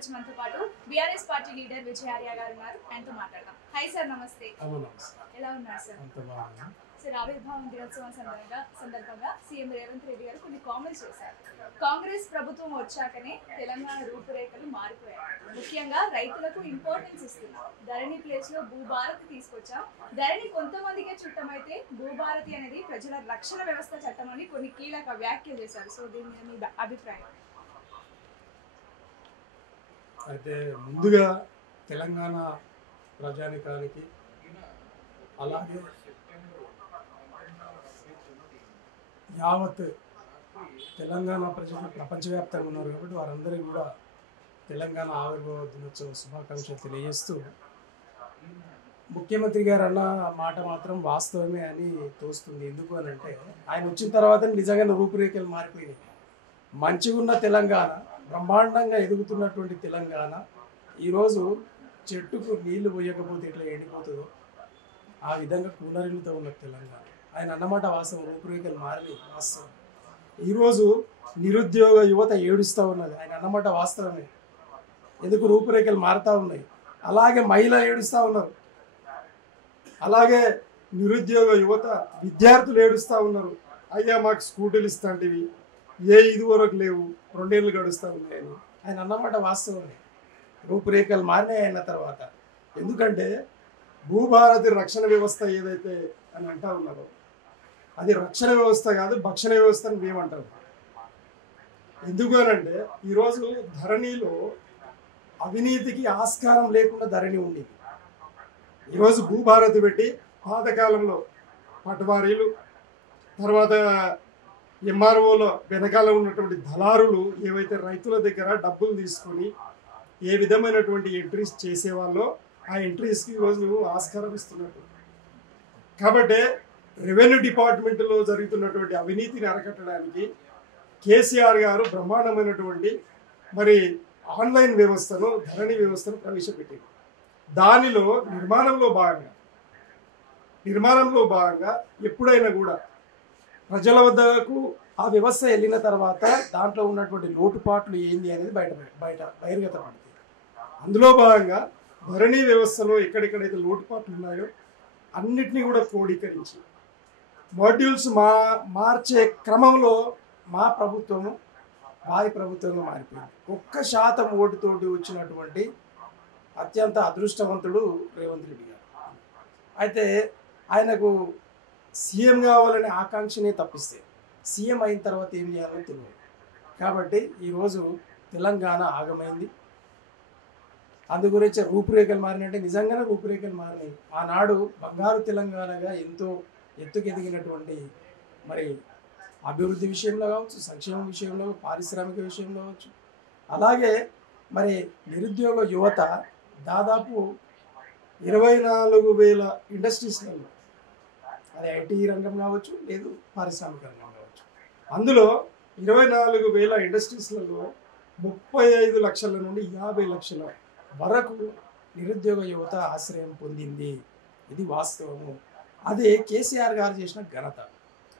ఈరోజు మనతో పాటు బీఆర్ఎస్ పార్టీ లీడర్ విజయార్య గారు ఉన్నారు. ఆయనతో మాట్లాడదాం. హై సార్, నమస్తే. ఎలా ఉన్నారు సార్? సార్, ఆవిర్భావం దినోత్సవం సందర్భంగా సీఎం రేవంత్ రెడ్డి గారు కొన్ని కామెంట్స్ చేశారు. కాంగ్రెస్ ప్రభుత్వం వచ్చాకనే తెలంగాణ రూపురేఖలు మారిపోయాయి. ముఖ్యంగా రైతులకు ఇంపార్టెన్స్ ఇస్తున్నారు. ధరణి ప్లేస్ లో భూభారతి తీసుకొచ్చాం. ధరణి కొంతమందికే చుట్టమైతే భూభారతి అనేది ప్రజల రక్షణ వ్యవస్థ చట్టం అని కొన్ని కీలక వ్యాఖ్యలు చేశారు. సో దీని మీద మీ అభిప్రాయం? అయితే ముందుగా తెలంగాణ ప్రజానికానికి అలాగే యావత్ తెలంగాణ ప్రజలు ప్రపంచవ్యాప్తంగా ఉన్నారు కాబట్టి వారందరికీ కూడా తెలంగాణ ఆవిర్భావ దినోత్సవ శుభాకాంక్షలు తెలియజేస్తూ, ముఖ్యమంత్రి గారు అన్న మాట మాత్రం వాస్తవమే అని తోస్తుంది. ఎందుకు అని అంటే, ఆయన వచ్చిన తర్వాత నిజంగా రూపురేఖలు మారిపోయినాయి. మంచిగా ఉన్న తెలంగాణ, బ్రహ్మాండంగా ఎదుగుతున్నటువంటి తెలంగాణ ఈరోజు చెట్టుకు నీళ్లు పోయకపోతే ఎట్లా ఎండిపోతుందో ఆ విధంగా కూలరిల్లుతో ఉన్న తెలంగాణ. ఆయన అన్నమాట వాస్తవం, రూపురేఖలు మారినాయి వాస్తవం. ఈరోజు నిరుద్యోగ యువత ఏడుస్తూ ఉన్నది. ఆయన అన్నమాట వాస్తవమే. ఎందుకు రూపురేఖలు మారుతూ ఉన్నాయి. అలాగే మహిళలు ఏడుస్తూ ఉన్నారు. అలాగే నిరుద్యోగ యువత విద్యార్థులు ఏడుస్తూ ఉన్నారు. అయ్యా మాకు స్కూటీలు ఇస్తాంటివి ఇది వరకు లేవు, 2 ఏళ్ళు గడుస్తూ ఉన్నాయని. ఆయన అన్నమాట వాస్తవమే. రూపురేఖలు మారినాయి అయిన తర్వాత. ఎందుకంటే భూభారతి రక్షణ వ్యవస్థ ఏదైతే అని అంటా ఉన్నారో అది రక్షణ వ్యవస్థ కాదు, భక్షణ వ్యవస్థ అని మేమంటాం. ఎందుకు అనంటే ఈరోజు ధరణిలో అవినీతికి ఆస్కారం లేకుండా ధరణి ఉండేది. ఈరోజు భూభారతి పెట్టి పాతకాలంలో పటవారీలు, తర్వాత ఎంఆర్ఓలో వెనకాల ఉన్నటువంటి దళారులు ఏవైతే రైతుల దగ్గర డబ్బులు తీసుకొని ఏ విధమైనటువంటి ఎంట్రీస్ చేసేవాళ్ళో ఆ ఎంట్రీస్కి ఈరోజు ఆస్కారం ఇస్తున్నట్టు. కాబట్టి రెవెన్యూ డిపార్ట్మెంట్లో జరుగుతున్నటువంటి అవినీతిని అరికట్టడానికి కేసీఆర్ గారు బ్రహ్మాండమైనటువంటి మరి ఆన్లైన్ వ్యవస్థను, ధరణి వ్యవస్థను ప్రవేశపెట్టారు. దానిలో నిర్మాణంలో భాగంగా ఎప్పుడైనా కూడా ప్రజల వద్దకు ఆ వ్యవస్థ వెళ్ళిన తర్వాత దాంట్లో ఉన్నటువంటి లోటుపాట్లు ఏంది అనేది బహిర్గతపడుతుంది. అందులో భాగంగా ధరణి వ్యవస్థలో ఎక్కడెక్కడైతే లోటుపాట్లు ఉన్నాయో అన్నిటినీ కూడా క్రోడీకరించి మాడ్యూల్స్ మార్చే క్రమంలో మా ప్రభుత్వము వారి ప్రభుత్వంగా మారిపోయింది. 1% ఓటుతోటి వచ్చినటువంటి అత్యంత అదృష్టవంతుడు రేవంత్ రెడ్డి గారు. అయితే ఆయనకు సీఎం కావాలనే ఆకాంక్షనే తప్పిస్తే సీఎం అయిన తర్వాత ఏం చేయాలో తెలియదు. కాబట్టి ఈరోజు తెలంగాణ ఆగమైంది. అందు గురించి రూపురేఖలు మారినంటే నిజంగానే రూపురేఖలు మారినాయి. ఆనాడు బంగారు తెలంగాణగా ఎంతో ఎత్తుకెదిగినటువంటి మరి అభివృద్ధి విషయంలో కావచ్చు, సంక్షేమం విషయంలో, పారిశ్రామిక విషయంలో కావచ్చు, అలాగే మరి నిరుద్యోగ యువత దాదాపు 24,000 ఇండస్ట్రీస్లలో, అది ఐటీ రంగం కావచ్చు, లేదు పారిశ్రామిక రంగం కావచ్చు, అందులో 24,000 ఇండస్ట్రీస్లలో 35 లక్షల నుండి 50 లక్షల వరకు నిరుద్యోగ యువత ఆశ్రయం పొందింది. ఇది వాస్తవము. అదే కేసీఆర్ గారు చేసిన ఘనత.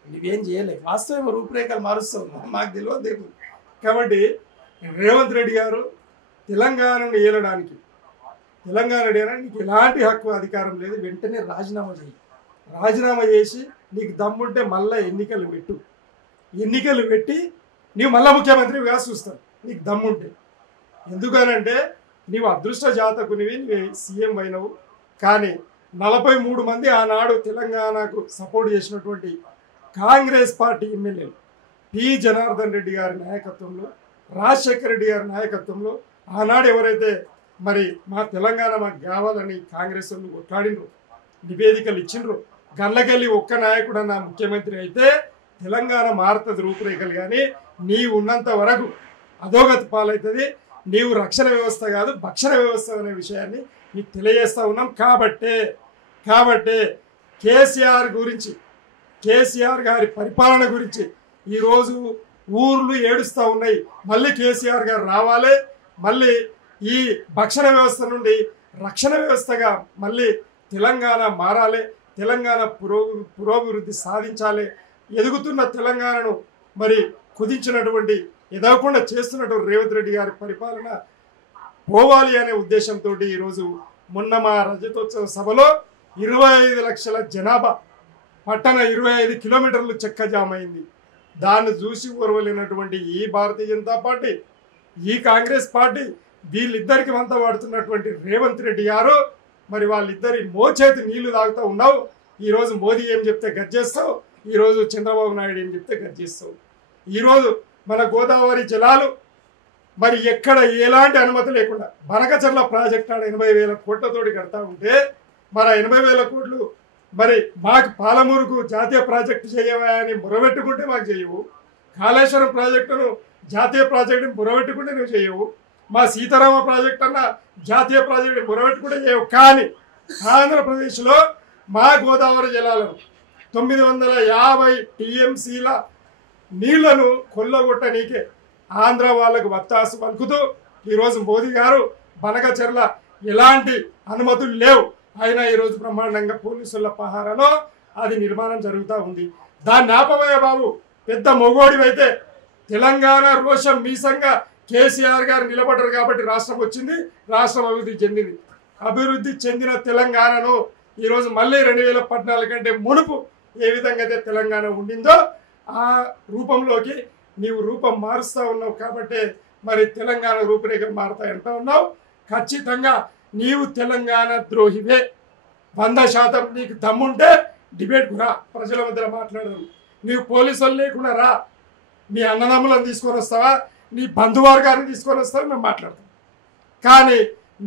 నువ్వేం చేయలేదు, వాస్తవం రూపురేఖలు మారుస్తావు, మాకు తెలియదు. కాబట్టి రేవంత్ రెడ్డి గారు తెలంగాణను ఏలడానికి నీకు ఎలాంటి హక్కు అధికారం లేదు. వెంటనే రాజీనామా చేసి నీకు దమ్ముంటే మళ్ళీ ఎన్నికలు పెట్టి నీవు మళ్ళీ ముఖ్యమంత్రిగా చూస్తావు నీకు దమ్ముంటే. ఎందుకనంటే నీవు అదృష్ట జాతకునివి, నువ్వు సీఎం అయినవు. కానీ 43 మంది ఆనాడు తెలంగాణకు సపోర్ట్ చేసినటువంటి కాంగ్రెస్ పార్టీ ఎమ్మెల్యేలు పి జనార్దన్ రెడ్డి గారి నాయకత్వంలో, రాజశేఖర రెడ్డి గారి నాయకత్వంలో ఆనాడు ఎవరైతే మరి మా తెలంగాణ మాకు కావాలని కాంగ్రెస్ వాళ్ళు కొట్లాడినరు, నివేదికలు ఇచ్చిండ్రు, గల్లకెళ్ళి ఒక్క నాయకుడు నా ముఖ్యమంత్రి అయితే తెలంగాణ మారుతుంది రూపురేఖలు. కానీ నీవు ఉన్నంత వరకు అధోగతి పాలవుతుంది. నీవు రక్షణ వ్యవస్థ కాదు, భక్షణ వ్యవస్థ అనే విషయాన్ని నీకు తెలియజేస్తూ ఉన్నాం. కాబట్టే కేసీఆర్ గారి పరిపాలన గురించి ఈరోజు ఊర్లు ఏడుస్తూ ఉన్నాయి. మళ్ళీ కేసీఆర్ గారు రావాలి, మళ్ళీ ఈ భక్షణ వ్యవస్థ నుండి రక్షణ వ్యవస్థగా మళ్ళీ తెలంగాణ మారాలి, తెలంగాణ పురోభివృద్ధి సాధించాలి. ఎదుగుతున్న తెలంగాణను మరి కుదించినటువంటి ఎదగకుండా చేస్తున్నటువంటి రేవంత్ రెడ్డి గారి పరిపాలన పోవాలి అనే ఉద్దేశంతో ఈరోజు మొన్న మా రజతోత్సవ సభలో 25 లక్షల జనాభా పట్టణ 25 కిలోమీటర్లు చెక్క జామ్ అయింది. దాన్ని చూసి ఓర్వలేనటువంటి ఈ భారతీయ జనతా పార్టీ, ఈ కాంగ్రెస్ పార్టీ, వీళ్ళిద్దరికి వంత వాడుతున్నటువంటి రేవంత్ రెడ్డి గారు మరి వాళ్ళిద్దరి మోచేతి నీళ్లు తాగుతూ ఉన్నావు. ఈరోజు మోదీ ఏం చెప్తే గర్జేస్తావు, ఈరోజు చంద్రబాబు నాయుడు ఏం చెప్తే గర్జేస్తావు. ఈరోజు మన గోదావరి జలాలు మరి ఎక్కడ ఎలాంటి అనుమతి లేకుండా బనకచర్ల ప్రాజెక్ట్ ఆడ 80,000 కోట్లతోటి కడతా ఉంటే మరి 80,000 కోట్లు మరి మాకు పాలమూరుకు జాతీయ ప్రాజెక్టు చేయవా అని మొరబెట్టుకుంటే మాకు చేయవు. కాళేశ్వరం ప్రాజెక్టును జాతీయ ప్రాజెక్టును మొరబెట్టుకుంటే నువ్వు చేయవు. మా సీతారామ ప్రాజెక్ట్ అన్న జాతీయ ప్రాజెక్టు మొరబెట్టుకుంటే చేయవు. కానీ ఆంధ్రప్రదేశ్లో మా గోదావరి జలాలను 950 టీఎంసీల నీళ్లను కొల్లగొట్టనీకే ఆంధ్ర వాళ్ళకు వత్తాసు పలుకుతూ ఈరోజు మోదీ గారు బనకచెర్ల ఎలాంటి అనుమతులు లేవు అయినా ఈరోజు బ్రహ్మాండంగా పోలీసుల పహారాలో అది నిర్మాణం జరుగుతూ ఉంది. దాన్ని ఆపవయ్య బాబు, పెద్ద మొగోడివైతే తెలంగాణ రోషం మీసంగా కేసీఆర్ గారు నిలబడ్డారు కాబట్టి రాష్ట్రం వచ్చింది, రాష్ట్రం అభివృద్ధి చెందింది. అభివృద్ధి చెందిన తెలంగాణను ఈరోజు మళ్ళీ 2014 కంటే మునుపు ఏ విధంగా అయితే తెలంగాణ ఉండిందో ఆ రూపంలోకి నీవు రూపం మారుస్తూ ఉన్నావు. కాబట్టి మరి తెలంగాణ రూపురేఖలు మారుతాయి అంటూ ఉన్నావు. ఖచ్చితంగా నీవు తెలంగాణ ద్రోహివే. 100% నీకు దమ్ముంటే డిబేట్కు రా, ప్రజల మధ్యలో మాట్లాడదాం. నీవు పోలీసులు లేకుండా రా, మీ అన్నదమ్ములను తీసుకొని వస్తావా, నీ బంధువర్గాన్ని తీసుకొని వస్తావా, మేము మాట్లాడతాం. కానీ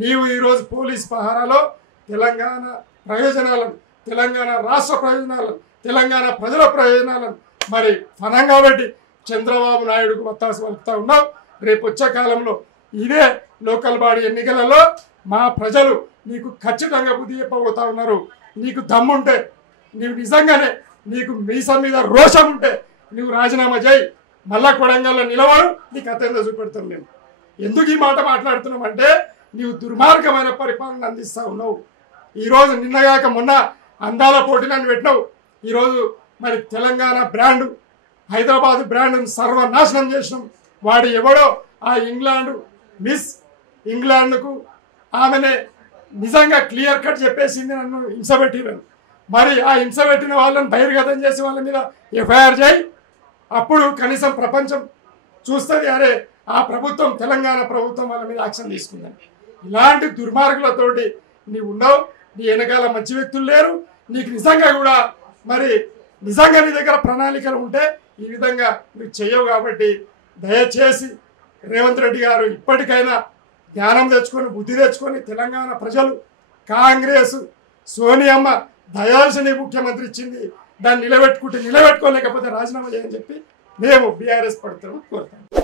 నీవు ఈరోజు పోలీస్ పహారాలో తెలంగాణ ప్రయోజనాలను, తెలంగాణ రాష్ట్ర ప్రయోజనాలను, తెలంగాణ ప్రజల ప్రయోజనాలను మరి ఫనంగా పెట్టి చంద్రబాబు నాయుడుకు వత్తాసు పలుకుతూ ఉన్నావు. రేపు వచ్చే కాలంలో ఇదే లోకల్ బాడీ ఎన్నికలలో మా ప్రజలు నీకు ఖచ్చితంగా బుద్ధి చెప్పబోతా ఉన్నారు. నీకు దమ్ముంటే, నీవు నిజంగానే నీకు మీసం మీద రోషం ఉంటే నువ్వు రాజీనామా చేయి, మళ్ళా కొడంగల్లో నిలబడు, నీకు అత్యంత చూపెడతాం. మేము ఎందుకు ఈ మాట మాట్లాడుతున్నాం అంటే నీవు దుర్మార్గమైన పరిపాలన అందిస్తూ ఉన్నావు. ఈరోజు నిన్నగాక మొన్న అందాల పోటీలను పెట్టినావు. ఈరోజు మరి తెలంగాణ బ్రాండు, హైదరాబాద్ బ్రాండ్ను సర్వనాశనం చేసినాం. వాడు ఎవడో ఆ ఇంగ్లాండ్ మిస్ ఇంగ్లాండ్కు ఆమెనే నిజంగా క్లియర్ కట్ చెప్పేసింది, నన్ను హింసపెట్టిరని. మరి ఆ హింసపెట్టిన వాళ్ళని బహిర్గతం చేసి వాళ్ళ మీద ఎఫ్ఐఆర్ చేయి. అప్పుడు కనీసం ప్రపంచం చూస్తుంది, అరే ఆ ప్రభుత్వం, తెలంగాణ ప్రభుత్వం వాళ్ళ మీద యాక్షన్ తీసుకుందని. ఇలాంటి దుర్మార్గులతోటి నీవు ఉన్నావు. నీ వెనకాల మంచి వ్యక్తులు లేరు. నీకు నిజంగా కూడా మరి నిజంగా నీ దగ్గర ప్రణాళికలు ఉంటే ఈ విధంగా నువ్వు చేయవు. కాబట్టి దయచేసి రేవంత్ రెడ్డి గారు ఇప్పటికైనా జ్ఞానం తెచ్చుకొని, బుద్ధి తెచ్చుకొని, తెలంగాణ ప్రజలు, కాంగ్రెస్, సోనియమ్మ దయాల్సిన ముఖ్యమంత్రి ఇచ్చింది, దాన్ని నిలబెట్టుకోలేకపోతే రాజీనామా చేయని చెప్పి మేము బీఆర్ఎస్ పడుతున్నాము కోరుతాం.